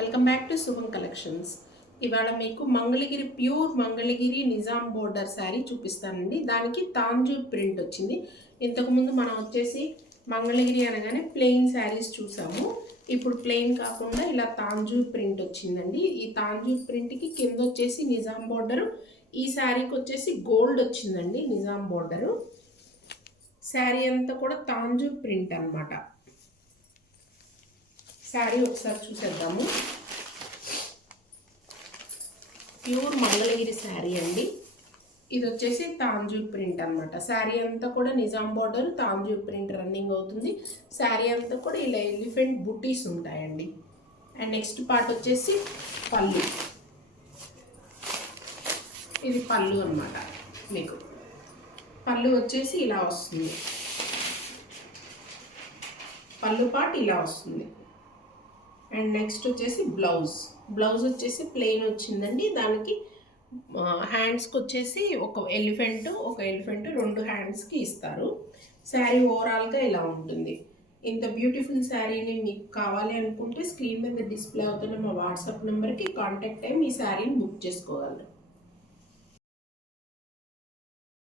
Welcome back to శుభం collections. ఇవాళ మీకు మంగళగిరి ప్యూర్ మంగళగిరి నిజాం బోర్డర్ శారీ చూపిస్తానండి. దానికి తాంజూర్ ప్రింట్ వచ్చింది. ఇంతకుముందు మనం వచ్చేసి మంగళగిరి అనగానే ప్లెయిన్ శారీస్ చూసాము. ఇప్పుడు ప్లెయిన్ కాకుండా ఇలా తాంజూర్ ప్రింట్ వచ్చిందండి. ఈ తాంజూర్ ప్రింట్కి కింద వచ్చేసి నిజాం బోర్డరు, ఈ శారీకి వచ్చేసి గోల్డ్ వచ్చిందండి నిజాం బోర్డరు. శారీ అంతా కూడా తాంజూర్ ప్రింట్ అనమాట. శారీ ఒకసారి చూసేద్దాము. ప్యూర్ మంగళగిరి శారీ అండి. ఇది వచ్చేసి తాంజూర్ ప్రింట్ అనమాట. శారీ అంతా కూడా Nizam border Tanjore print running అవుతుంది. శారీ అంతా కూడా ఇలా ఎలిఫెంట్ బుటీస్ ఉంటాయండి. అండ్ నెక్స్ట్ పార్ట్ వచ్చేసి పళ్ళు. ఇది పళ్ళు అనమాట. మీకు పళ్ళు వచ్చేసి ఇలా వస్తుంది. పళ్ళు పార్ట్ ఇలా వస్తుంది. అండ్ నెక్స్ట్ వచ్చేసి బ్లౌజ్ వచ్చేసి ప్లెయిన్ వచ్చిందండి. దానికి హ్యాండ్స్కి వచ్చేసి ఒక ఎలిఫెంట్ రెండు హ్యాండ్స్కి ఇస్తారు. శారీ ఓవరాల్గా ఇలా ఉంటుంది. ఇంత బ్యూటిఫుల్ శారీని మీకు కావాలి అనుకుంటే స్క్రీన్ మీద డిస్ప్లే అవుతున్న మా వాట్సాప్ నెంబర్కి కాంటాక్ట్ అయ్యి మీ శారీని బుక్ చేసుకోగలరు.